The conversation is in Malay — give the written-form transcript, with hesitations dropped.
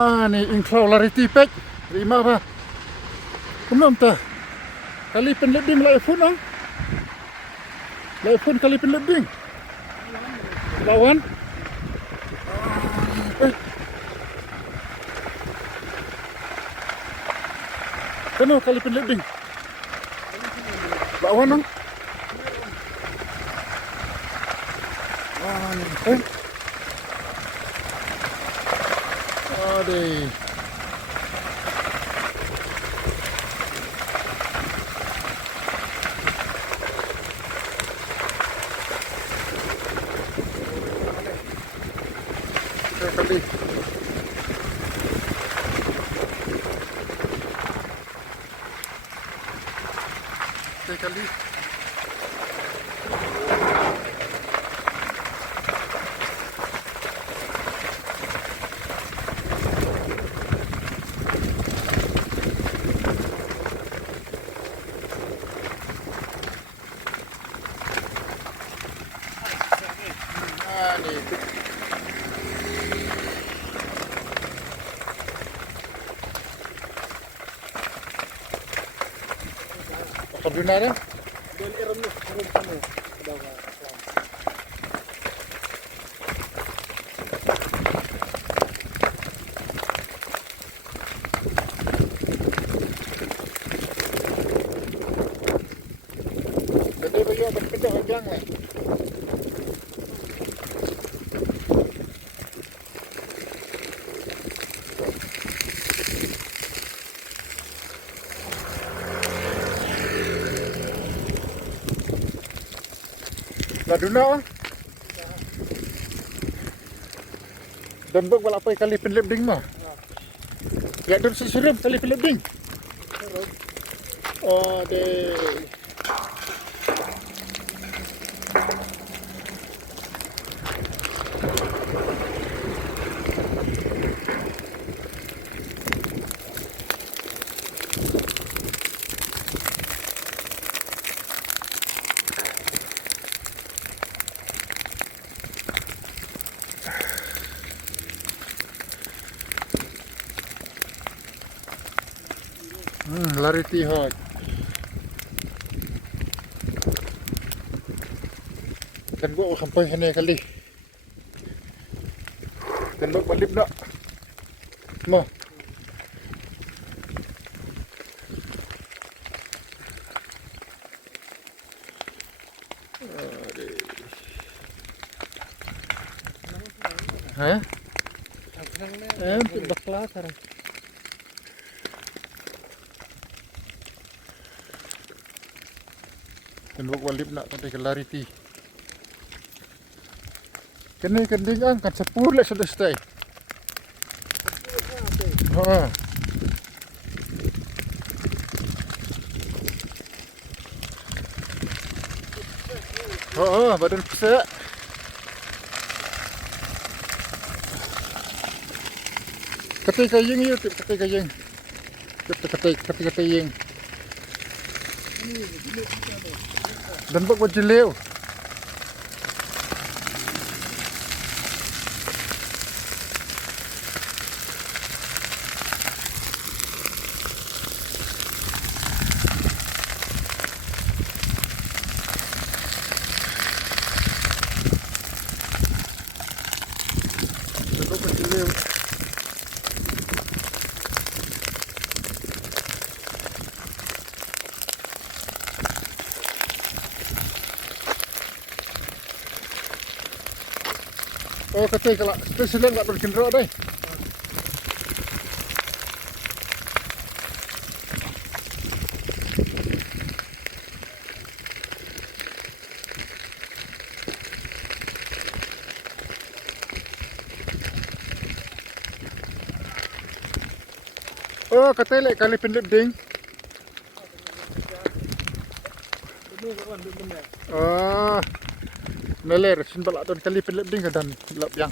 Ni ingklau lari tipek. Terima apa? Kumam ta. Kali penlebing la iPhone ang. La iPhone kali penlebing. Lawan. Kano kali penlebing. Lawan ang. Aduh. Kali. Kali. Kabinara? Doon iram mo, kamu. Daw nga. Jadi bagi apa pindah hajang lah. Laduna ah. Dan bak wala pa kali penlebing mah. Ya dan sesuram kali penlebing. Oh de. Lari tihot. Dan gua sampai sini kali. Dan gua balik nak. Mo. Hah? Untuk bakla sekarang. Dan buat walip nak sampai ke lari ti. Kena kending ang kan 10 lah sudah stay. Ha. Oh, badan besar. Ketika yang itu, ketika yang. Ketika yang. Dan buat baju leo. Dan buat baju leo. Oh, kata kalau spesial tak berkendaraan deh. Oh, kata lek kali penlebing. Oh, meler, simbal atau kali penlebing dan lap yang.